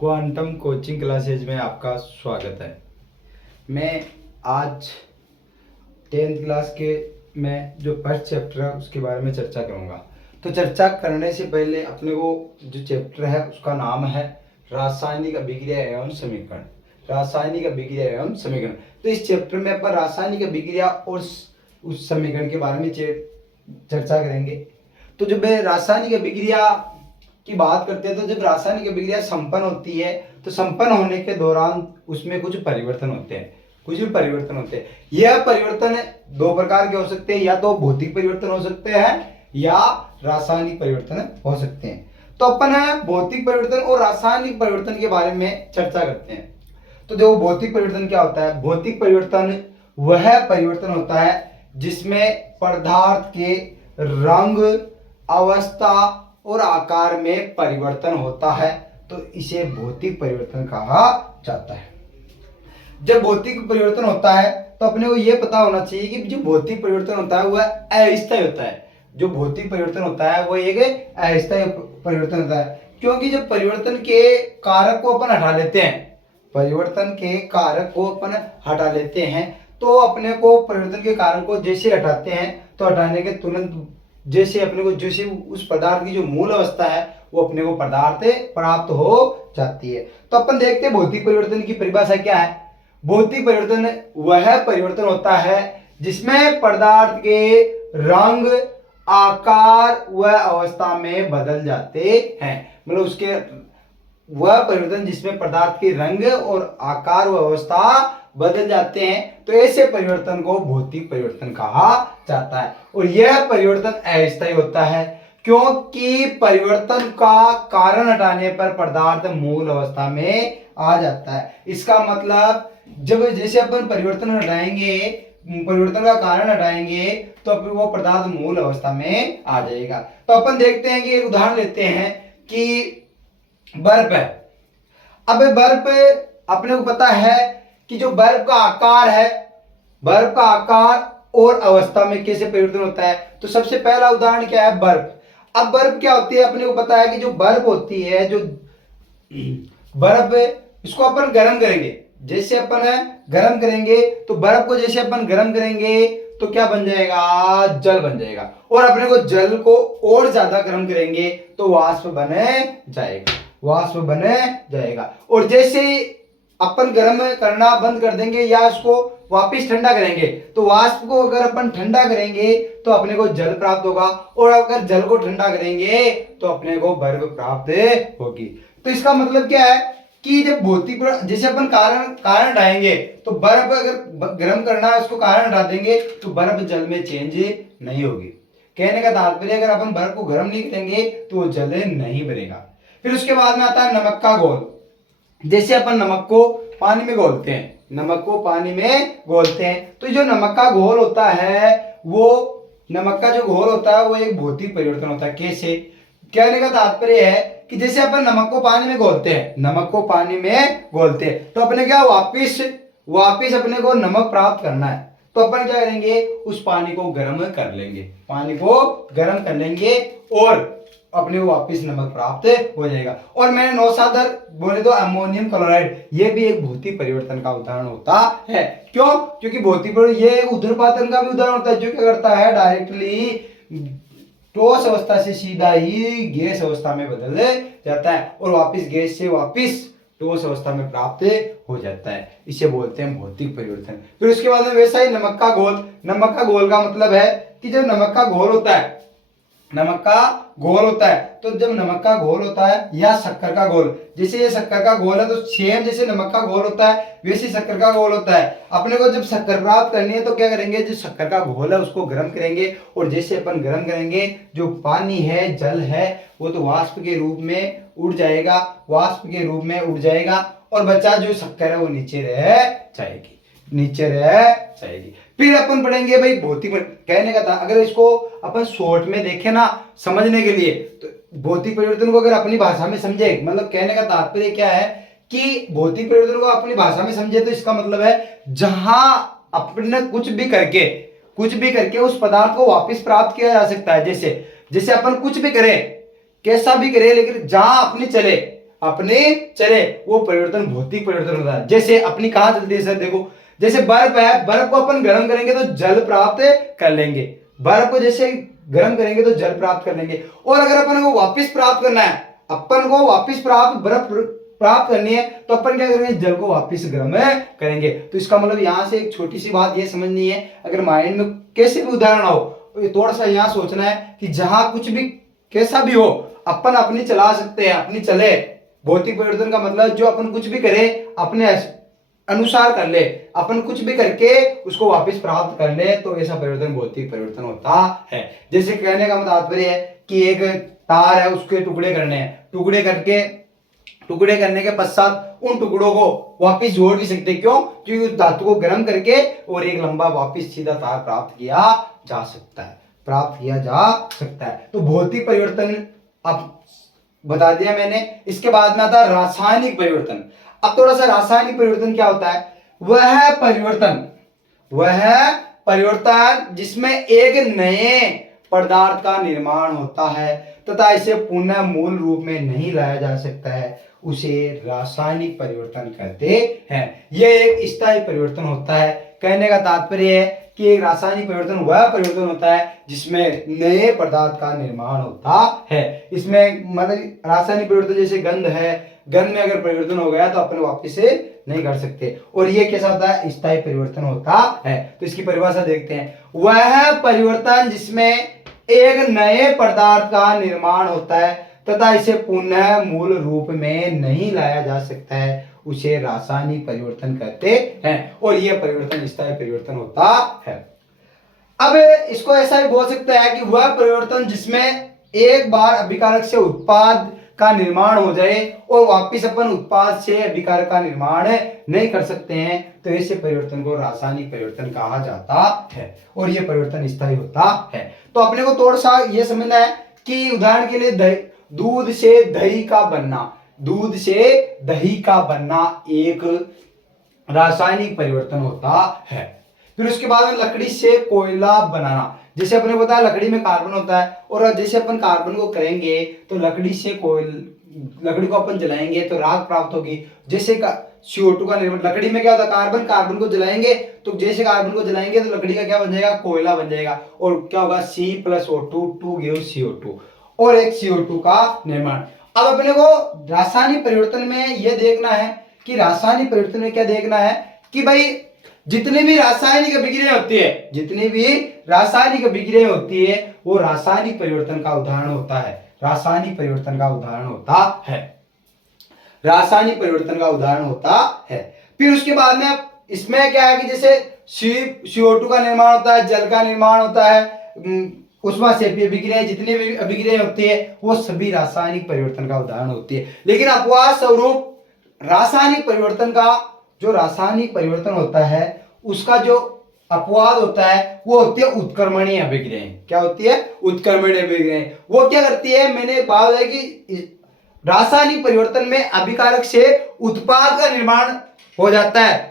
Quantum coaching classes में आपका स्वागत है। मैं आज 10th क्लास के में जो फर्स्ट चैप्टर है उसके बारे में चर्चा करूंगा। तो चर्चा करने से पहले अपने को जो चैप्टर है उसका नाम है रासायनिक अभिक्रिया एवं समीकरण। रासायनिक अभिक्रिया एवं समीकरण। तो इस चैप्टर में अपन रासायनिक अभिक्रिया और उस समीकरण के बारे में चर्चा करेंगे। तो जब रासायनिक अभिक्रिया की बात करते हैं तो जब रासायनिक अभिक्रिया संपन्न होती है तो संपन्न होने के दौरान उसमें कुछ परिवर्तन होते हैं। यह परिवर्तन दो प्रकार के हो सकते हैं, या तो भौतिक परिवर्तन हो सकते हैं या रासायनिक परिवर्तन हो सकते हैं। तो अपन भौतिक परिवर्तन और रासायनिक परिवर्तन के बारे में चर्चा करते हैं। तो जो भौतिक परिवर्तन क्या होता है? भौतिक परिवर्तन वह परिवर्तन होता है जिसमें पदार्थ के रंग, अवस्था और आकार में परिवर्तन होता है, तो इसे भौतिक परिवर्तन कहा जाता है। जब भौतिक परिवर्तन होता है तो अपने को यह पता होना चाहिए कि जो भौतिक परिवर्तन होता है वह अस्थायी होता है। जो भौतिक परिवर्तन होता है वह एक अस्थायी परिवर्तन होता है, क्योंकि जब परिवर्तन के कारक को अपन हटा लेते हैं, तो अपने को परिवर्तन के कारण को जैसे हटाते हैं तो हटाने के तुरंत जैसे अपने को जैसे उस पदार्थ की जो मूल अवस्था है वो अपने को पदार्थ प्राप्त हो जाती है। तो अपन देखते हैं भौतिक परिवर्तन की परिभाषा क्या है। भौतिक परिवर्तन वह परिवर्तन होता है जिसमें पदार्थ के रंग, आकार व अवस्था में बदल जाते हैं। मतलब उसके वह परिवर्तन जिसमें पदार्थ के रंग और आकार व अवस्था बदल जाते हैं, तो ऐसे परिवर्तन को भौतिक परिवर्तन कहा जाता है। और यह परिवर्तन अस्थायी होता है क्योंकि परिवर्तन का कारण हटाने पर पदार्थ मूल अवस्था में आ जाता है। इसका मतलब जब जैसे अपन परिवर्तन का कारण हटाएंगे तो अपन वो पदार्थ मूल अवस्था में आ जाएगा। तो अपन देखते हैं कि एक उदाहरण लेते हैं कि बर्फ है। अब बर्फ अपने को पता है कि जो बर्फ का आकार और अवस्था में कैसे परिवर्तन होता है। तो सबसे पहला उदाहरण क्या है? बर्फ। अब बर्फ क्या होती है? अपने को पता है कि जो बर्फ होती है, जो बर्फ इसको अपन गर्म करेंगे। जैसे अपन गर्म करेंगे तो बर्फ को जैसे अपन गर्म करेंगे तो क्या बन जाएगा? जल बन जाएगा। और अपने को जल को और ज्यादा गर्म करेंगे तो वाष्प बने जाएगा। और जैसे अपन गर्म करना बंद कर देंगे या उसको वापस ठंडा करेंगे तो वाष्प को अगर अपन ठंडा करेंगे तो अपने को जल प्राप्त होगा, और अगर जल को ठंडा करेंगे तो अपने को बर्फ प्राप्त होगी। तो इसका मतलब क्या है कि जब भौतिक जैसे अपन कारण हटाएंगे तो बर्फ अगर गर्म करना है उसको कारण हटा देंगे तो बर्फ जल में चेंज नहीं होगी। कहने का तात्पर्य अगर अपन बर्फ को गर्म नहीं करेंगे तो वो जल नहीं बनेगा। फिर उसके बाद में आता है नमक का घोल। जैसे अपन नमक को पानी में घोलते हैं, तो जो नमक का घोल होता है वो एक भौतिक परिवर्तन होता है। कैसे? कहने का तात्पर्य है कि जैसे अपन नमक को पानी में घोलते हैं तो अपने क्या वापिस अपने को नमक प्राप्त करना है, तो अपन क्या करेंगे? उस पानी को गर्म कर लेंगे और अपने को वापिस नमक प्राप्त हो जाएगा। और मैंने नौसादर बोले तो अमोनियम क्लोराइड, ये भी एक भौतिक परिवर्तन का उदाहरण होता है। क्यों? क्योंकि भौतिक परिवर्तन ये ऊर्ध्वपातन का भी उदाहरण होता है, जो क्या करता है डायरेक्टली ठोस अवस्था से सीधा ही गैस अवस्था में बदल जाता है और वापिस गैस से वापिस ठोस अवस्था में प्राप्त हो जाता है। इसे बोलते हैं भौतिक परिवर्तन। फिर उसके बाद में वैसा ही नमक का घोल का मतलब है कि जब नमक का घोल होता है तो जब नमक का घोल होता है या शक्कर का घोल, जैसे ये शक्कर का घोल है तो सेम जैसे नमक का घोल होता है वैसे शक्कर का घोल होता है। अपने को जब शक्कर प्राप्त करनी है तो क्या करेंगे? जो शक्कर का घोल है उसको गर्म करेंगे, और जैसे अपन गर्म करेंगे जो पानी है, जल है, वो तो वाष्प के रूप में उड़ जाएगा और बचा जो शक्कर है वो नीचे रह जाएगी। फिर अपन पढ़ेंगे भाई भौतिक। कहने का था अगर इसको अपन शॉर्ट में देखें ना समझने के लिए, तो भौतिक परिवर्तन को अगर अपनी भाषा में समझे, मतलब कहने का तात्पर्य क्या है कि भौतिक परिवर्तन को अपनी भाषा में समझे तो इसका मतलब है जहां अपने कुछ भी करके उस पदार्थ को वापस प्राप्त किया जा सकता है। जैसे अपन कुछ भी करें, कैसा भी करें, लेकिन जहां अपनी चले अपने चले, वो परिवर्तन भौतिक परिवर्तन होता है। जैसे अपनी कहाँ चलती है सर, देखो जैसे बर्फ है, बर्फ को अपन गर्म करेंगे तो जल प्राप्त कर लेंगे, बर्फ को जैसे गर्म करेंगे तो जल प्राप्त कर लेंगे। और अगर अपन को वापस प्राप्त करना है, अपन को वापस बर्फ प्राप्त करनी है, तो अपन क्या करेंगे, जल को वापस गर्म करेंगे। तो इसका मतलब यहां से एक छोटी सी बात ये समझनी है, अगर माइंड में कैसे भी उदाहरण हो, थोड़ा सा यहाँ सोचना है कि जहां कुछ भी कैसा भी हो, अपन अपनी चला सकते हैं, अपनी चले। भौतिक परिवर्तन का मतलब जो अपन कुछ भी करें अपने अनुसार कर ले, अपन कुछ भी करके उसको वापस प्राप्त कर ले, तो ऐसा परिवर्तन भौतिक परिवर्तन होता है। जैसे कहने का तात्पर्य है कि एक तार है, उसके टुकड़े करने हैं, टुकड़े करने के पश्चात उन टुकड़ों को वापस जोड़ भी सकते, क्यों, क्योंकि उस धातु को गर्म करके और एक लंबा वापस सीधा तार प्राप्त किया जा सकता है। तो भौतिक परिवर्तन अब बता दिया मैंने। इसके बाद में आता है रासायनिक परिवर्तन। अब थोड़ा सा रासायनिक परिवर्तन क्या होता है, वह परिवर्तन जिसमें एक नए पदार्थ का निर्माण होता है तथा इसे पुनः मूल रूप में नहीं लाया जा सकता है, उसे रासायनिक परिवर्तन कहते हैं। यह एक स्थायी परिवर्तन होता है। कहने का तात्पर्य है कि एक रासायनिक परिवर्तन वह परिवर्तन होता है जिसमें नए पदार्थ का निर्माण होता है। इसमें मतलब रासायनिक परिवर्तन जैसे गंध है, गंध में अगर परिवर्तन हो गया तो अपन वापस से नहीं कर सकते। और ये कैसा होता है, स्थायी परिवर्तन होता है। तो इसकी परिभाषा देखते हैं, वह परिवर्तन जिसमें एक नए पदार्थ का निर्माण होता है तथा इसे पुनः मूल रूप में नहीं लाया जा सकता है, उसे रासायनिक परिवर्तन कहते हैं। और यह परिवर्तन स्थायी परिवर्तन होता है। अब इसको ऐसा भी बोल सकते हैं कि वह परिवर्तन जिसमें एक बार अभिकारक से उत्पाद का निर्माण हो जाए और वापिस अपन उत्पाद से अभिकारक का निर्माण नहीं कर सकते हैं, तो ऐसे परिवर्तन को रासायनिक परिवर्तन कहा जाता है। और यह परिवर्तन स्थायी होता है। तो अपने को थोड़ा सा यह समझना है कि उदाहरण के लिए दूध से दही का बनना एक रासायनिक परिवर्तन होता है। फिर उसके बाद में लकड़ी से कोयला बनाना, जैसे अपने बताया लकड़ी में कार्बन होता है, और जैसे अपन कार्बन को करेंगे तो लकड़ी को अपन जलाएंगे तो राख प्राप्त होगी। जैसे CO2 का निर्माण, लकड़ी में क्या होता है, कार्बन को जलाएंगे, तो जैसे कार्बन को जलाएंगे तो लकड़ी का क्या बन जाएगा, कोयला बन जाएगा। और क्या होगा, C+O2 2 gives CO2 और एक CO2 का निर्माण। अब अपने को रासायनिक परिवर्तन में यह देखना है कि रासायनिक परिवर्तन में क्या देखना है कि भाई जितनी भी रासायनिक अभिक्रिया होती है वो रासायनिक परिवर्तन का उदाहरण होता है। फिर उसके बाद में इसमें क्या है कि जैसे CO2 का निर्माण होता है, जल का निर्माण होता है, उष्मा क्षेपीय अभिक्रियाएं, जितनी भी अभिक्रियाएं होती है वो सभी रासायनिक परिवर्तन का उदाहरण होती है। लेकिन अपवाद स्वरूप रासायनिक परिवर्तन होता है, उसका जो अपवाद होता है वो होती है उत्क्रमणीय अभिक्रियाएं। क्या होती है, उत्क्रमणीय अभिक्रियाएं। वो क्या करती है, मैंने बात है कि रासायनिक परिवर्तन में अभिकारक से उत्पाद का निर्माण हो जाता है,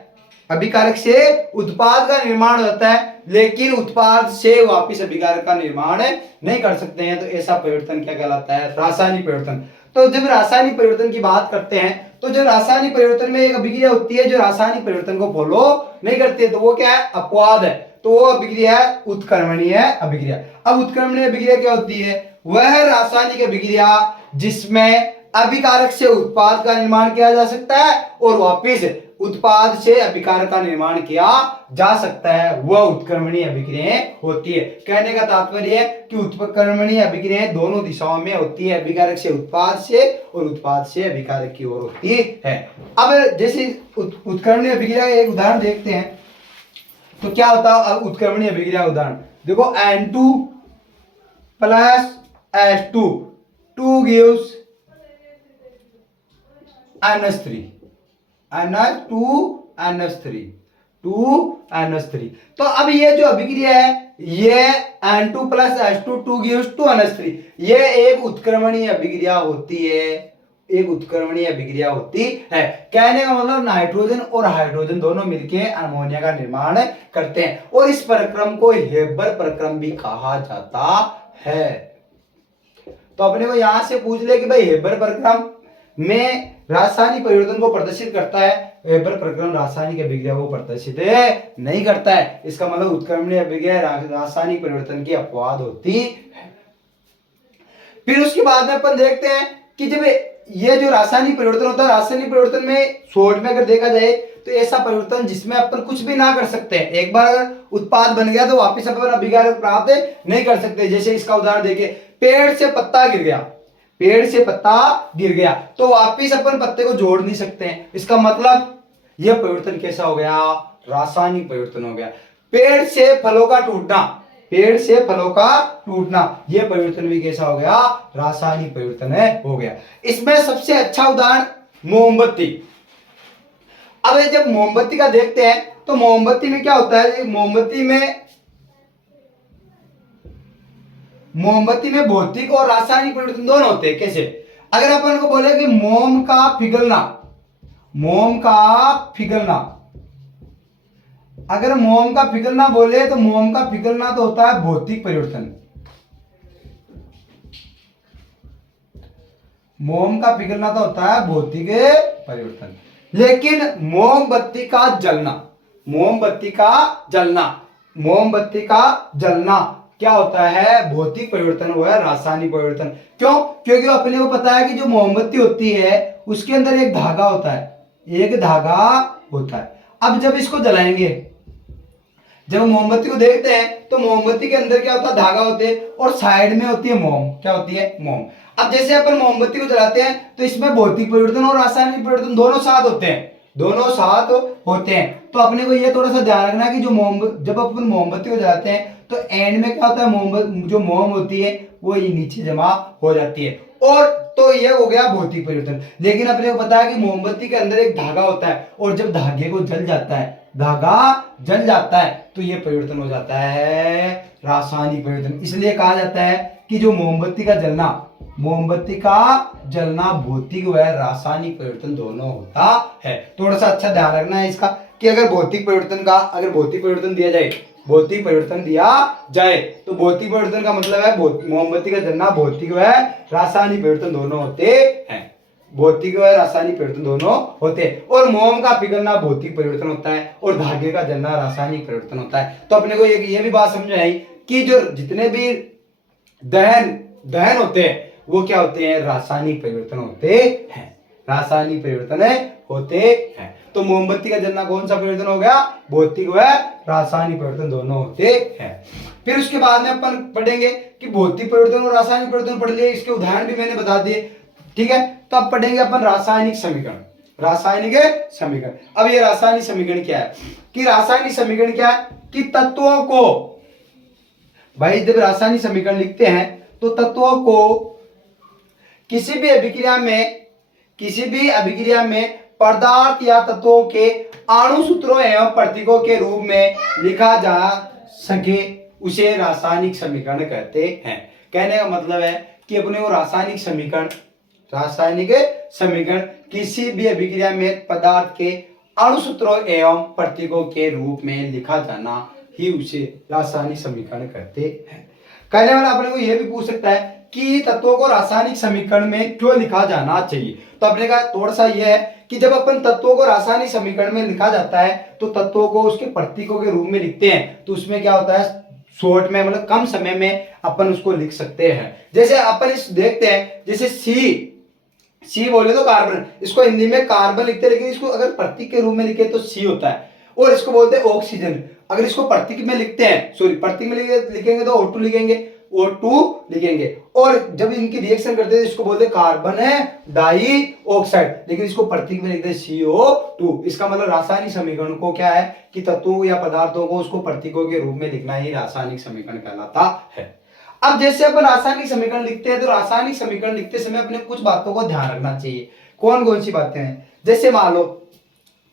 लेकिन उत्पाद से वापिस अभिकारक का निर्माण नहीं कर सकते हैं। तो ऐसा परिवर्तन क्या कहलाता है, रासायनिक परिवर्तन। तो जब रासायनिक परिवर्तन की बात करते हैं, तो जो रासायनिक परिवर्तन में एक अभिक्रिया होती है जो रासायनिक परिवर्तन को फॉलो नहीं करती है, तो वो क्या है, अपवाद है। तो वो अभिक्रिया है उत्क्रमणीय अभिक्रिया। अब उत्क्रमणीय अभिक्रिया क्या होती है, वह रासायनिक अभिक्रिया जिसमें अभिकारक से उत्पाद का निर्माण किया जा सकता है और वापिस उत्पाद से अभिकारक का निर्माण किया जा सकता है, वह उत्क्रमणीय अभिक्रियाएं होती है। कहने का तात्पर्य है कि उत्क्रमणीय अभिक्रियाएं दोनों दिशाओं में होती है, अभिकारक से उत्पाद से और उत्पाद से अभिकारक की ओर होती है। अब जैसे उत्क्रमणीय अभिक्रिया का एक उदाहरण देखते हैं, तो क्या होता है उत्क्रमणीय अभिक्रिया उदाहरण देखो, N2 + H2 2 gives NH3 तो अब ये जो अभिक्रिया है ये N2 + H2 2 gives 2NH3, ये एक उत्क्रमणीय अभिक्रिया होती है। कहने का मतलब नाइट्रोजन और हाइड्रोजन दोनों मिलकर अमोनिया का निर्माण करते हैं, और इस प्रक्रम को हेबर प्रक्रम भी कहा जाता है। तो अपने को यहां से पूछ ले कि भाई हेबर प्रक्रम में रासायनिक परिवर्तन को प्रदर्शित करता है, वेबर प्रक्रम रासायनिक अभिक्रिया को प्रदर्शित नहीं करता है। इसका मतलब उत्क्रमणीय अभिक्रिया रासायनिक परिवर्तन की अपवाद होती है। फिर उसके बाद में अपन देखते हैं कि जब ये जो रासायनिक परिवर्तन होता है, रासायनिक परिवर्तन में शॉर्ट में अगर देखा जाए तो ऐसा परिवर्तन जिसमें अपन कुछ भी ना कर सकते हैं। एक बार अगर उत्पाद बन गया तो वापस अपन अभिक्रिया प्राप्त नहीं कर सकते। जैसे इसका उदाहरण देखिए, पेड़ से पत्ता गिर गया, पेड़ से पत्ता गिर गया तो वापिस अपन पत्ते को जोड़ नहीं सकते हैं। इसका मतलब यह परिवर्तन कैसा हो गया, रासायनिक परिवर्तन हो गया। पेड़ से फलों का टूटना, पेड़ से फलों का टूटना, यह परिवर्तन भी कैसा हो गया, रासायनिक परिवर्तन हो गया। इसमें सबसे अच्छा उदाहरण मोमबत्ती। अब जब मोमबत्ती का देखते हैं तो मोमबत्ती में क्या होता है, मोमबत्ती में भौतिक और रासायनिक परिवर्तन दोनों होते हैं। कैसे, अगर अपन को बोले कि मोम का पिघलना, अगर मोम का पिघलना बोले तो मोम का पिघलना तो होता है भौतिक परिवर्तन, मोम का पिघलना तो होता है भौतिक परिवर्तन। लेकिन मोमबत्ती का जलना क्या होता है, भौतिक परिवर्तन, वो है रासायनिक परिवर्तन। क्यों, क्योंकि अपने को पता है कि जो मोमबत्ती होती है उसके अंदर एक धागा होता है, अब जब इसको जलाएंगे, जब मोमबत्ती को देखते हैं तो मोमबत्ती के अंदर क्या होता है, धागा होते हैं और साइड में होती है मोम। क्या होती है, मोम। अब जैसे अपन मोमबत्ती को जलाते हैं तो इसमें भौतिक परिवर्तन और रासायनिक परिवर्तन दोनों साथ होते हैं। तो अपने को ये थोड़ा सा ध्यान रखना है कि जब अपन मोमबत्ती को जलाते हैं तो एंड में क्या होता है, जो मोम होती है वो ये नीचे जमा हो जाती है, और तो ये हो गया भौतिक परिवर्तन। लेकिन अपने को पता है कि मोमबत्ती के अंदर एक धागा होता है और जब धागे को धागा जल जाता है तो ये परिवर्तन हो जाता है रासायनिक परिवर्तन। इसलिए कहा जाता है कि जो मोमबत्ती का जलना भौतिक व रासायनिक परिवर्तन दोनों होता है। थोड़ा सा अच्छा ध्यान रखना है इसका कि अगर भौतिक परिवर्तन दिया जाए तो भौतिक परिवर्तन का मतलब है मोमबत्ती का जलना भौतिक व रासायनिक परिवर्तन दोनों होते हैं, और मोम का पिघलना भौतिक परिवर्तन होता है और धागे का जलना रासायनिक परिवर्तन होता है। तो अपने को ये भी बात समझ आई कि जो जितने भी दहन होते हैं वो क्या होते हैं, रासायनिक परिवर्तन होते हैं। तो मोमबत्ती का जलना कौन सा परिवर्तन हो गया, भौतिक व रासायनिक परिवर्तन दोनों होते हैं। फिर उसके बाद में अपन पढ़ेंगे कि भौतिक परिवर्तन और रासायनिक परिवर्तन पढ़ लिए, इसके उदाहरण भी मैंने बता दिए। ठीक है, तो अब पढ़ेंगे अपन रासायनिक समीकरण। अब ये रासायनिक समीकरण क्या है, कि तत्वों को, भाई जब रासायनिक समीकरण लिखते हैं तो तत्वों को किसी भी अभिक्रिया में पदार्थ या तत्वों के अणु सूत्रों एवं प्रतीकों के रूप में लिखा जा सके उसे रासायनिक समीकरण कहते हैं। कहने का मतलब है कि अपने को रासायनिक समीकरण किसी भी अभिक्रिया में पदार्थ के अणु सूत्रों एवं प्रतीकों के रूप में लिखा जाना ही उसे रासायनिक समीकरण कहते हैं। कहने वाला अपने को यह भी पूछ सकता है कि तत्वों को रासायनिक समीकरण में क्यों लिखा जाना चाहिए। तो अपने का थोड़ा सा यह है कि जब अपन तत्वों को रासायनिक समीकरण में लिखा जाता है तो तत्वों को उसके प्रतीकों के रूप में लिखते हैं, तो उसमें क्या होता है, शॉर्ट में मतलब कम समय में अपन उसको लिख सकते हैं। जैसे अपन इस देखते हैं, जैसे सी बोले तो कार्बन, इसको हिंदी में कार्बन लिखते हैं, लेकिन इसको अगर प्रतीक के रूप में लिखे तो सी होता है। और इसको बोलते हैं ऑक्सीजन, अगर इसको प्रतीक में लिखेंगे तो O2 लिखेंगे। और जब इनकी रिएक्शन करते हैं इसको बोलते हैं कार्बन है डाइऑक्साइड, लेकिन इसको प्रतीक में लिखते हैं CO2। इसका मतलब रासायनिक समीकरण को क्या है कि तत्वों या पदार्थों को उसको प्रतीकों के रूप में लिखना ही रासायनिक समीकरण कहलाता है। अब जैसे अपन रासायनिक समीकरण लिखते हैं तो रासायनिक समीकरण लिखते समय अपने कुछ बातों को ध्यान रखना चाहिए। कौन कौन सी बातें हैं, जैसे मान लो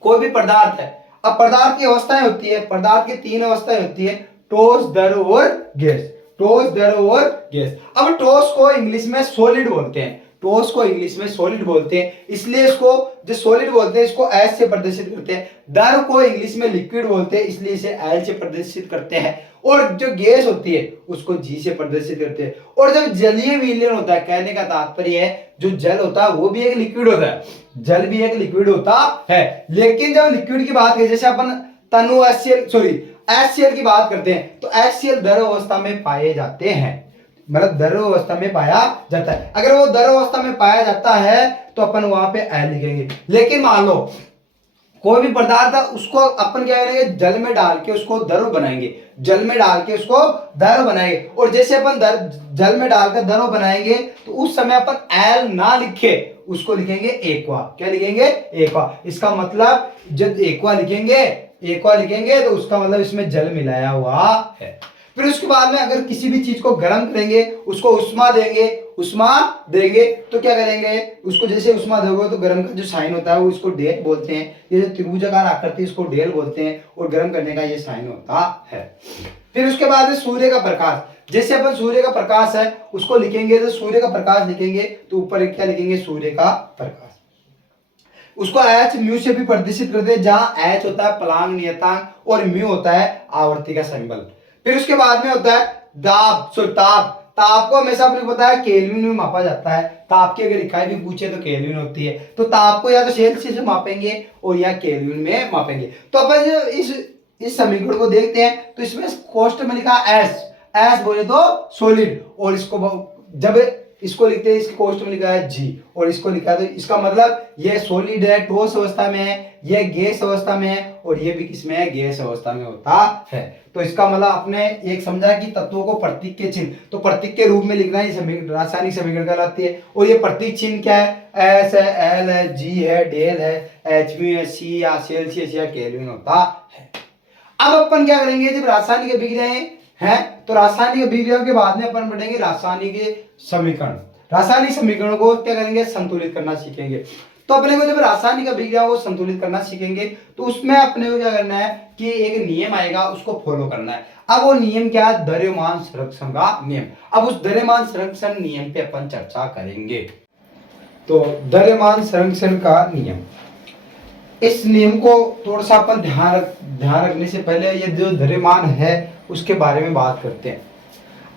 कोई भी पदार्थ है, अब पदार्थ की अवस्थाएं होती है, पदार्थ की 3 अवस्थाएं होती है, ठोस, द्रव और गैस। अब ठोस को इंग्लिश में सॉलिड बोलते हैं, ठोस को इंग्लिश में सॉलिड बोलते हैं, इसलिए इसको जो सॉलिड बोलते हैं इसको एस से प्रदर्शित करते हैं। द्रव को इंग्लिश में लिक्विड बोलते हैं, इसलिए इसे एल से प्रदर्शित करते हैं। और जो गैस होती है उसको जी से प्रदर्शित करते हैं। और जब जलीय विलयन होता है, कहने का तात्पर्य है जो जल होता है वो भी एक लिक्विड होता है, जल भी एक लिक्विड होता है। लेकिन जब लिक्विड की बात करें, जैसे अपन तनु HCl की बात करते हैं, तो HCl द्रव अवस्था में पाए जाते हैं, मतलब द्रव अवस्था में पाया जाता है। अगर वो द्रव अवस्था में पाया जाता है तो अपन वहां पे एल लिखेंगे। लेकिन मान लो कोई भी पदार्थ है उसको अपन क्या करेंगे, जल में डाल के उसको द्रव बनाएंगे, जल में डाल के उसको द्रव बनाएंगे। और जैसे अपन जल में डालकर द्रव बनाएंगे तो उस समय अपन एल ना लिखे, उसको लिखेंगे एक्वा। क्या लिखेंगे? एक्वा। इसका मतलब जब एक्वा लिखेंगे तो उसका मतलब इसमें जल मिलाया हुआ है। फिर उसके बाद में अगर किसी भी चीज को गर्म करेंगे, उसको उष्मा देंगे तो क्या करेंगे, उसको जैसे उष्मा दोगे तो गर्म का जो साइन होता है वो इसको डेल बोलते हैं। ये जो त्रिभुजाकार आकृति इसको डेल बोलते हैं, और गर्म करने का ये साइन होता है। फिर उसके बाद सूर्य का प्रकाश, जैसे अपन सूर्य का प्रकाश है उसको लिखेंगे, तो सूर्य का प्रकाश लिखेंगे तो ऊपर क्या लिखेंगे, सूर्य का प्रकाश। उसको एच म्यू से भी प्रदर्शित करते हैं, जहां एच होता है पलांग नियतांक और म्यू होता है आवर्ती का सिंबल। फिर उसके बाद में होता है ताप को हमेशा आपको पता है केल्विन में मापा जाता है। ताप की अगर इकाई भी पूछे तो केल्विन होती है, तो ताप को या तो सेल्सियस से मापेंगे और या केल्विन में मापेंगे। तो अपन इस समीकरण को देखते हैं तो इसमें कोष्ठ में लिखा एस बोले तो सॉलिड, और इसको जब इसको लिखते हैं इसके कोष्ठ में लिखा है जी, और इसको लिखा है तो इसका मतलब ये सॉलिड है, ठोस अवस्था में है, ये गैस अवस्था में है, और ये भी किसमें है, गैस अवस्था में होता है। तो इसका मतलब आपने एक समझा कि तत्वों को प्रतीक के चिन्ह, तो प्रतीक के रूप में लिखना है, रासायनिक समीकरण कहलाती है। और ये प्रतीक चिन्ह क्या है, एस है, एल है, जी है, डेल है, एच म्यू है, सी या सेल्सियस या केल्विन होता है। अब अपन क्या करेंगे, जब रासायनिक अभिक्रियाएं हैं तो रासायनिक अभिक्रियाओं के बाद में अपन पढ़ेंगे रासायनिक समीकरण। रासायनिक समीकरणों को क्या करेंगे, संतुलित करना सीखेंगे। तो अपने को जब रासायनिक अभिक्रियाओं को संतुलित करना सीखेंगे तो उसमें अपने को क्या करना है कि एक नियम आएगा, उसको फॉलो करना है। अब वो नियम क्या है, द्रव्यमान संरक्षण का नियम। अब उस द्रव्यमान संरक्षण नियम पे अपन चर्चा करेंगे। तो द्रव्यमान संरक्षण का नियम, इस नियम को थोड़ा सा अपन ध्यान रखने से पहले ये जो द्रव्यमान है उसके बारे में बात करते हैं।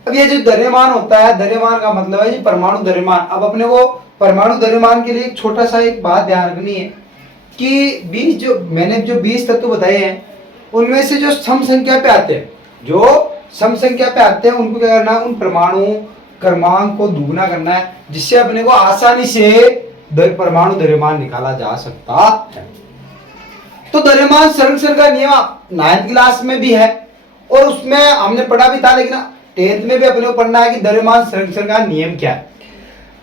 अब ये जो द्रव्यमान होता है, द्रव्यमान का मतलब है परमाणु द्रव्यमान। अब अपने को परमाणु द्रव्यमान के लिए एक छोटा सा एक बात ध्यान रखनी है कि 20 तत्व बताए हैं उनमें से जो सम संख्या पे आते हैं, उनको क्या करना है, उन परमाणु क्रमांक को दुगुना करना है, जिससे अपने को आसानी से परमाणु द्रव्यमान निकाला जा सकता है। तो द्रव्यमान संरक्षण का नियम 9th क्लास में भी है और उसमें हमने पढ़ा भी था, लेकिन 10th में भी अपने को पढ़ना है कि द्रव्यमान संरक्षण का नियम क्या है।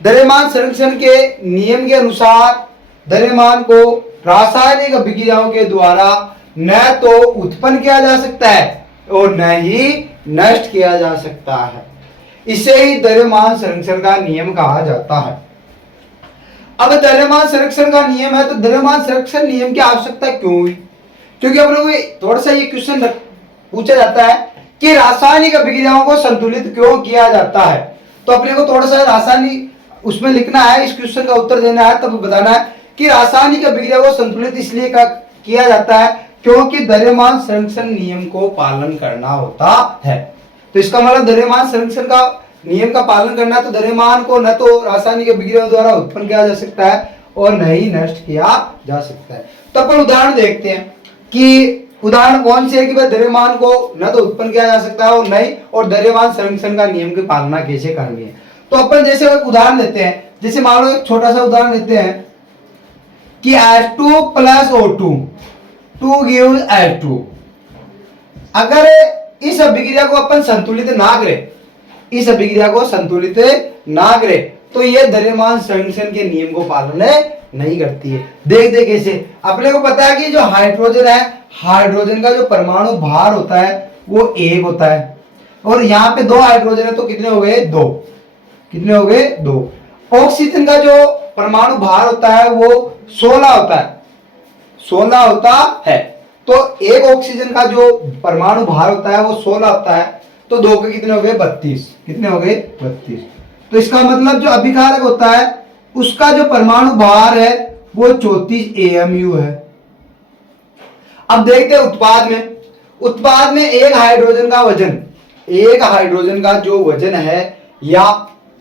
द्रव्यमान संरक्षण के नियम के अनुसार द्रव्यमान को रासायनिक अभिक्रियाओं के द्वारा न तो उत्पन्न किया जा सकता है और न ही नष्ट किया जा सकता है। इसे ही द्रव्यमान संरक्षण का नियम कहा जाता है। अब द्रव्यमान संरक्षण का नियम है, तो द्रव्यमान संरक्षण नियम की आवश्यकता क्यों हुई? क्योंकि अपने को थोड़ा सा ये क्वेश्चन पूछा जाता है कि रासायनिक अभिक्रियाओं को संतुलित क्यों किया जाता है। तो अपने को थोड़ा सा रासायनिक उसमें लिखना है, इस क्वेश्चन का उत्तर देना है, तब बताना है कि रासायनिक अभिक्रिया को संतुलित इसलिए किया जाता है क्योंकि द्रव्यमान संरक्षण नियम को पालन करना होता है। तो इसका मतलब द्रव्यमान संरक्षण का नियम का पालन करना, तो द्रव्यमान को न तो रासायनिक अभिक्रिया द्वारा उत्पन्न किया जा सकता है और न ही नष्ट किया जा सकता है। तो अपन उदाहरण देखते हैं कि उदाहरण कौन से है कि भाई द्रव्यमान को न तो उत्पन्न किया जा सकता है और नहीं, और द्रव्यमान संरक्षण का नियम की पालना कैसे करनी है। तो अपन जैसे एक उदाहरण लेते हैं, जैसे मान लो एक छोटा सा उदाहरण लेते हैं कि H2 plus O2 2 gives H2। अगर इस अभिक्रिया को अपन संतुलित ना करें तो यह द्रव्यमान संरक्षण के नियम को पालन नहीं करती है। देख कैसे, अपने को पता है कि जो हाइड्रोजन है, हाइड्रोजन का जो परमाणु भार होता है वो 1 होता है, और यहाँ पे 2 हाइड्रोजन है तो कितने हो गए, 2। ऑक्सीजन का जो परमाणु भार होता है वो 16 होता है। तो एक ऑक्सीजन का जो परमाणु भार होता है वो 16 होता है, तो 2 के कितने हो गए, 32। तो इसका मतलब जो अभिकारक होता है उसका जो परमाणु भार है वो 34 AMU है। अब देखते हैं उत्पाद में एक हाइड्रोजन का जो वजन है या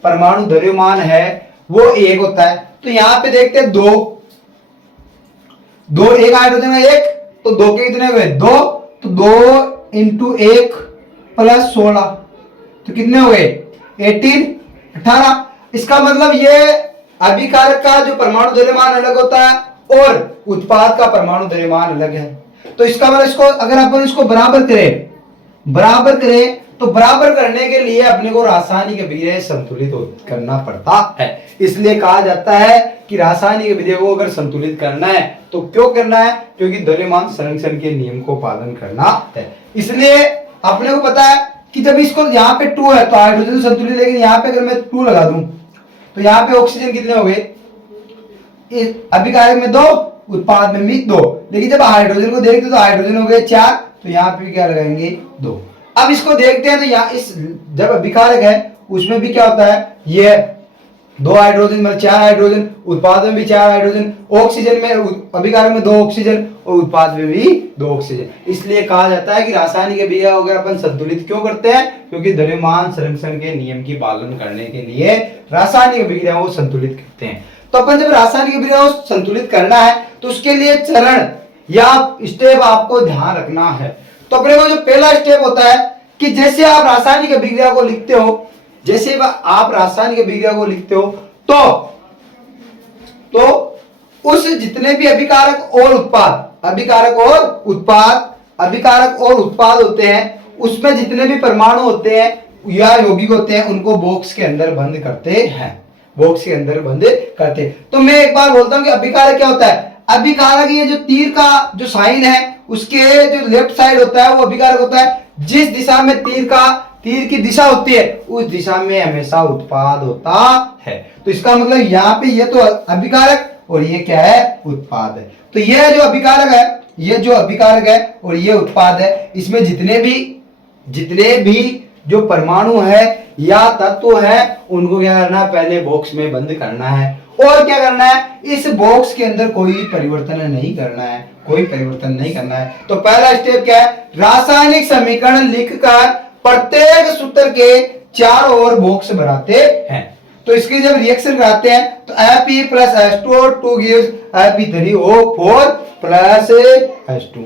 परमाणु द्रव्यमान है वो 1 होता है। तो यहां पे देखते हैं दो एक हाइड्रोजन है 1, तो 2 के कितने हुए 2, तो 2 इंटू 1 प्लस 16, तो कितने हुए 18। इसका मतलब ये अभिकारक का जो परमाणु द्रव्यमान अलग होता है और उत्पाद का परमाणु द्रव्यमान अलग है। तो इसका मतलब इसको अगर अपन इसको बराबर करें तो बराबर करने के लिए अपने को रासायनिक अभिक्रिया संतुलित करना पड़ता है। इसलिए कहा जाता है कि रासायनिक अभिक्रिया को अगर संतुलित करना है तो क्यों करना है, क्योंकि द्रव्यमान संरक्षण के नियम को पालन करना है। इसलिए अपने को पता है कि जब इसको यहाँ पे 2 है तो हाइड्रोजन संतुलित, लेकिन यहाँ पे अगर मैं 2 लगा दूं तो यहाँ पे ऑक्सीजन कितने हो गए, अभिकारक में 2, उत्पाद में भी 2, लेकिन जब हाइड्रोजन को देखते तो हाइड्रोजन हो गए 4, तो यहाँ पे क्या लगाएंगे 2। अब इसको देखते हैं तो यहाँ इस जब अभिकारक है उसमें भी क्या होता है, ये 2 हाइड्रोजन मतलब 4 हाइड्रोजन, उत्पाद में भी 4 हाइड्रोजन, ऑक्सीजन में अभिकारक में 2 ऑक्सीजन और उत्पाद में भी 2 ऑक्सीजन। इसलिए कहा जाता है कि रासायनिक अभिक्रिया अगर अपन संतुलित क्यों करते हैं, क्योंकि द्रव्यमान संरक्षण के नियम की पालन करने के लिए रासायनिक अभिक्रियाओं को संतुलित करते हैं। तो अपन जब रासायनिक अभिक्रियाओं को संतुलित करना है तो उसके लिए चरण या स्टेप आपको ध्यान रखना है। तो अपने को जो पहला स्टेप होता है कि जैसे आप रासायनिक अभिक्रिया को लिखते हो तो उस जितने भी अभिकारक और उत्पाद होते हैं उसमें जितने भी परमाणु होते हैं या यौगिक होते हैं उनको बॉक्स के अंदर बंद करते। तो मैं एक बार बोलता हूं कि अभिकारक क्या होता है। अभिकारक ये जो तीर का जो साइन है उसके जो लेफ्ट साइड होता है वो अभिकारक होता है। जिस दिशा में तीर की दिशा होती है उस दिशा में हमेशा उत्पाद होता है। तो इसका मतलब यहाँ पे ये तो अभिकारक और ये क्या है, उत्पाद है। तो ये जो अभिकारक है और ये उत्पाद है, इसमें जितने भी जो परमाणु है या तत्व है उनको क्या करना है, पहले बॉक्स में बंद करना है। और क्या करना है, इस बॉक्स के अंदर कोई परिवर्तन नहीं करना है। तो पहला स्टेप क्या है, रासायनिक समीकरण लिखकर प्रत्येक सूत्र के चारों ओर बॉक्स बनाते हैं। तो इसकी जब रिएक्शन कराते हैं तो Fe plus H2O2 gives Fe3O4 plus H2।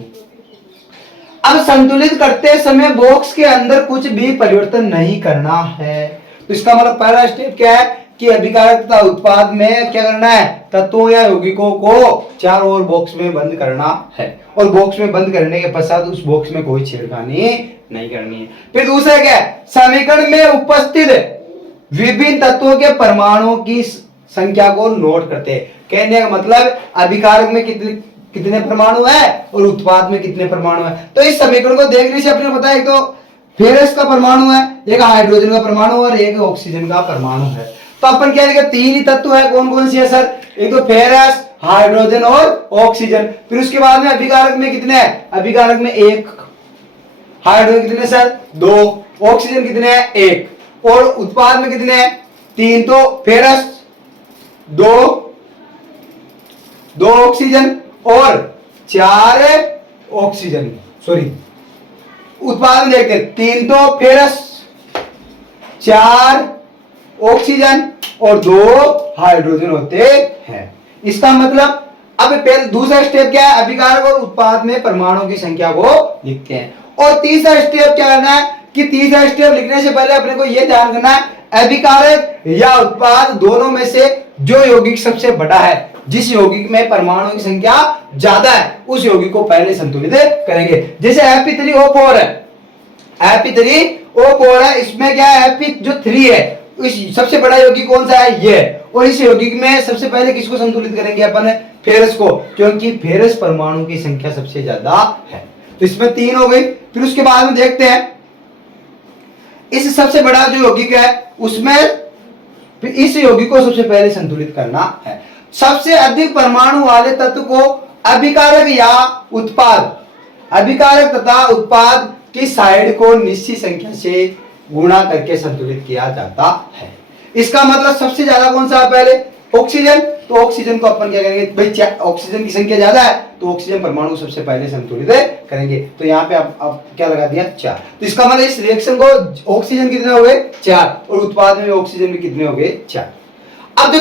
अब संतुलित करते समय बॉक्स के अंदर कुछ भी परिवर्तन नहीं करना है। तो इसका मतलब पहला स्टेप क्या है कि अभिकारक तथा उत्पाद में क्या करना है, तत्वों या यौगिकों को चारों ओर बॉक्स में बंद करना है। और बॉक्स में बंद करने के पश्चात उस बॉक्स में कोई छेड़खानी नहीं करनी है। फिर दूसरा क्या है, समीकरण में उपस्थित विभिन्न तत्वों के परमाणुओं की संख्या को नोट करते हैं। कहने का मतलब अभिकारक में कितने परमाणु है और उत्पाद में कितने परमाणु है। तो इस समीकरण को देखने से अपने पता है, एक तो फेरस का परमाणु है, एक हाइड्रोजन का परमाणु और एक ऑक्सीजन का परमाणु है। तो अपन क्या देखें, 3 ही तत्व है। कौन कौन सी है सर, एक तो फेरस, हाइड्रोजन और ऑक्सीजन। फिर उसके बाद में अभिकारक में कितने हैं, अभिकारक में 1, हाइड्रोजन कितने सर 2, ऑक्सीजन कितने हैं 1 और उत्पाद में कितने हैं 3। तो फेरस 2 ऑक्सीजन और 4 ऑक्सीजन, सॉरी उत्पाद में देखते हैं 3 तो फेरस, 4 ऑक्सीजन और 2 हाइड्रोजन होते हैं। इसका मतलब अब पहले दूसरा स्टेप क्या है, अभिकारक और उत्पाद में परमाणुओं की संख्या को लिखते हैं। और तीसरा स्टेप क्या करना है कि तीसरा स्टेप लिखने से पहले अपने को यह ध्यान करना है, अभिकारक या उत्पाद दोनों में से जो यौगिक सबसे बड़ा है, जिस यौगिक में परमाणुओं की संख्या ज्यादा है उस यौगिक को पहले संतुलित करेंगे। जैसे Fe3O4 है, Fe3O4 है, इसमें क्या है Fe जो 3 है, इस सबसे बड़ा यौगिक कौन सा है, ये। और इस यौगिक में सबसे पहले किसको संतुलित करेंगे अपन, फेरस को, क्योंकि फेरस परमाणु की संख्या सबसे ज्यादा है। तो इसमें 3 हो गई। फिर उसके बाद में देखते हैं इस सबसे बड़ा जो यौगिक है उसमें इस यौगिक को सबसे पहले संतुलित करना है। सबसे अधिक परमाणु वाले तत्व को अभिकारक या उत्पाद, अभिकारक तथा उत्पाद की साइड को निश्चित संख्या से गुणा करके संतुलित किया जाता है। इसका मतलब सबसे ज्यादा कौन सा है, पहले ऑक्सीजन, तो ऑक्सीजन को अपन क्या करेंगे भाई, ऑक्सीजन की संख्या ज्यादा है तो ऑक्सीजन परमाणु सबसे पहले संतुलित करेंगे। तो यहाँ पे आप क्या लगा दिया 4। तो इसका मतलब इस रिएक्शन को ऑक्सीजन कितने हो गए 4 और उत्पाद में ऑक्सीजन भी कितने हो गए 4। अब जो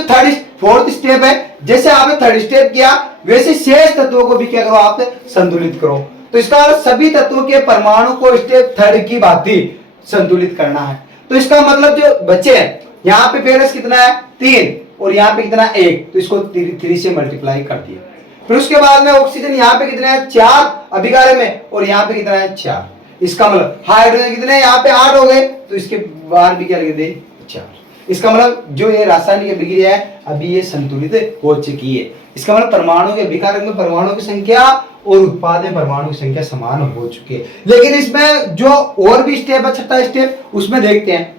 फोर्थ स्टेप है, जैसे आपने थर्ड स्टेप किया वैसे शेष तत्वों को भी क्या करो आप संतुलित करो। तो इसका मतलब सभी तत्वों के परमाणु को स्टेप थर्ड की भांति संतुलित करना है। तो इसका मतलब जो बचे हैं, यहाँ पे फेरस कितना है 3 और यहाँ पे कितना 1, तो इसको 3 से मल्टीप्लाई कर दिया। फिर उसके बाद में ऑक्सीजन यहाँ पे कितना है 4 अभिकार्य में और यहाँ पे कितना है 4। इसका मतलब हाइड्रोजन कितने यहाँ पे 8 हो गए, तो इसके बाहर भी क्या लिख दे 4। इसका मतलब जो ये रासायनिक अभिक्रिया है अभी ये संतुलित हो चुकी है। इसका मतलब परमाणु के अभिकारक में परमाणु की संख्या और उत्पाद में परमाणु की संख्या समान हो चुकी है। लेकिन इसमें जो और भी स्टेप है, छठा स्टेप, उसमें देखते हैं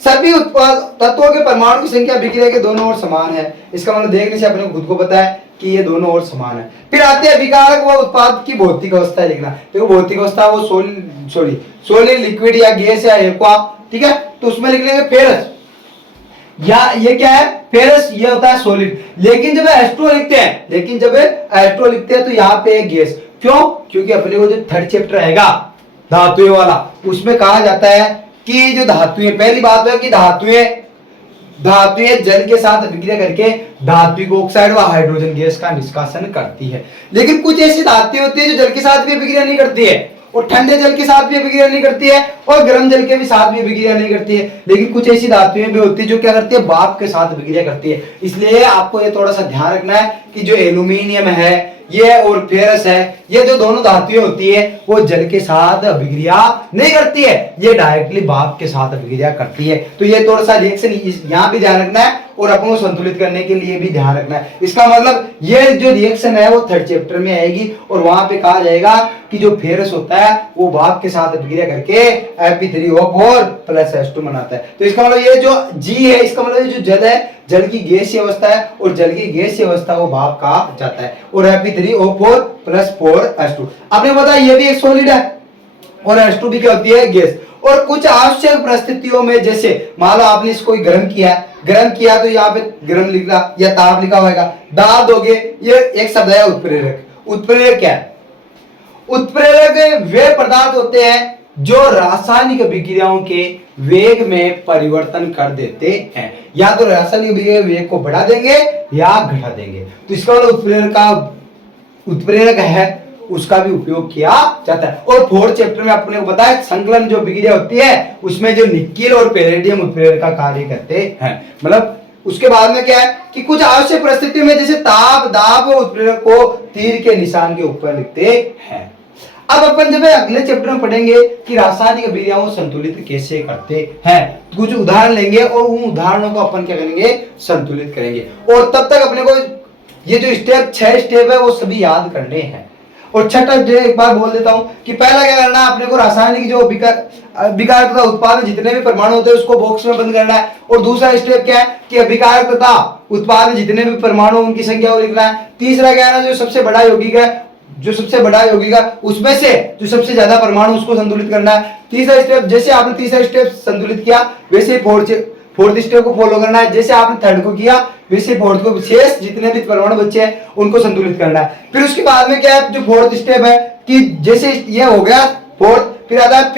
सभी उत्पाद तत्वों के परमाणु की संख्या अभिक्रिया के दोनों ओर समान है। इसका मतलब देखने से अपने खुद को पता है कि ये दोनों ओर समान है। फिर आते हैं अभिकारक व उत्पाद की भौतिक अवस्था लिखना। देखो भौतिक अवस्था वो सॉलिड लिक्विड या गैस या एक्वा, ठीक है, तो उसमें लिख लेंगे फेरस, या ये क्या है फेरस, ये होता है सॉलिड। लेकिन जब एस्ट्रो लिखते हैं तो यहाँ पे गैस, क्यों? क्योंकि अपने को जो थर्ड चैप्टर रहेगा धातुएं वाला, उसमें कहा जाता है कि जो धातुएं, पहली बात है कि धातुएं जल के साथ अभिक्रिया करके धात्विक ऑक्साइड व हाइड्रोजन गैस का निष्कासन करती है। लेकिन कुछ ऐसी धातुएं होती है जो जल के साथ भी अभिक्रिया नहीं करती है और ठंडे जल के साथ भी अभिक्रिया नहीं करती है और गर्म जल के भी साथ भी अभिक्रिया नहीं करती है। लेकिन कुछ ऐसी धातुएं भी होती है जो क्या करती है भाप के साथ अभिक्रिया करती है। इसलिए आपको ये थोड़ा सा ध्यान रखना है कि जो एल्यूमिनियम है ये और फेरस है, ये जो दोनों धातुएं होती है वो जल के साथ अभिक्रिया नहीं करती है, ये डायरेक्टली भाप के साथ अभिक्रिया करती है। तो ये थोड़ा सा रिएक्शन यहाँ भी ध्यान रखना है और अपन को संतुलित करने के लिए भी ध्यान रखना है। इसका मतलब ये जो रिएक्शन है वो थर्ड चैप्टर में आएगी और वहां पे कहा जाएगा कि जो फेरस होता है वो भाप के साथ अभिक्रिया करके Fe3O4 प्लस H2 बनाता है। तो इसका मतलब ये जो G है, इसका मतलब ये जो जल है, जल की गैसीय अवस्था है और जल की गैसीय अवस्था को भाप कहा जाता है और Fe3O4 प्लस 4H2। आपने बताया ये भी एक सॉलिड है और H2 भी क्या होती है गैस। और कुछ आवश्यक परिस्थितियों में, जैसे मान लो आपने इसको गर्म किया तो यहाँ पे गर्म लिखा या ताप लिखा होगा, दाब दोगे, ये एक शब्द है उत्प्रेरक। उत्प्रेरक क्या है? उत्प्रेरक वे पदार्थ होते हैं जो रासायनिक अभिक्रियाओं के वेग में परिवर्तन कर देते हैं, या तो रासायनिक अभिक्रिया वेग को बढ़ा देंगे या घटा देंगे। तो इसका मतलब उत्प्रेरक है उसका भी उपयोग किया जाता है। और फोर्थ चैप्टर में आपने को बताया संकलन जो अभिक्रिया होती है उसमें जो निकिल और पैलेडियम उत्प्रेरक का कार्य करते हैं। मतलब उसके बाद में क्या है कि कुछ आवश्यक परिस्थितियों में जैसे ताप दाब उत्प्रेरक को तीर के निशान के ऊपर लिखते हैं। अब अपन जब अगले चैप्टर में पढ़ेंगे कि रासायनिक अभिक्रियाओं को संतुलित कैसे करते हैं, कुछ उदाहरण लेंगे और उन उदाहरणों को अपन क्या करेंगे संतुलित करेंगे। और तब तक अपने को ये जो 6 स्टेप है वो सभी याद करने हैं। और छठा जो एक बार बोल देता हूं कि पहला क्या करना है अपने को, रासायनिक जो अभिकारक तथा उत्पाद में जितने भी परमाणु होते हैं उसको बॉक्स में बंद करना है। और दूसरा स्टेप क्या है कि अभिकारक तथा उत्पाद में जितने भी परमाणु उनकी संख्या को लिखना है। तीसरा क्या है ना, जो सबसे बड़ा यौगिक है उसमें से जो सबसे ज्यादा परमाणु उसको संतुलित करना है। तीसरा स्टेप, जैसे आपने तीसरा स्टेप संतुलित किया वैसे फोर्थ स्टेप को फॉलो करना है। जैसे आपने थर्ड को किया वैसे फोर्थ को, शेष जितने भी परमाणु बचे हैं उनको संतुलित करना है। फिर उसके बाद में क्या है, जो फोर्थ स्टेप है कि जैसे ये हो गया फोर्थ, फिर आता है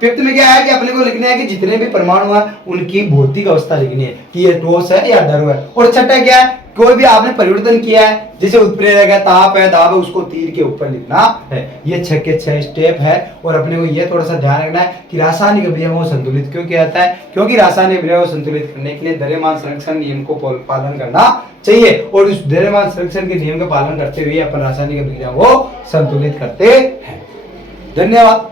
फिफ्थ में क्या है कि अपने को लिखना है कि जितने भी परमाणु हैं उनकी भौतिक अवस्था लिखनी है कि ये ठोस है या द्रव है। और छठा क्या है, कोई भी आपने परिवर्तन किया है जैसे उत्प्रेरक है, ताप है, दाब है, उसको तीर के ऊपर लिखना है। ये 6 के 6 स्टेप है। और अपने को ये थोड़ा सा ध्यान रखना है कि रासायनिक अभिक्रियाओं को संतुलित क्यों किया जाता है, क्योंकि रासायनिक अभिक्रियाओं को संतुलित करने के लिए द्रव्यमान संरक्षण नियम को पालन करना चाहिए और उस द्रव्यमान संरक्षण के नियम का पालन करते हुए अपन रासायनिक अभिक्रियाओं को संतुलित करते हैं। धन्यवाद।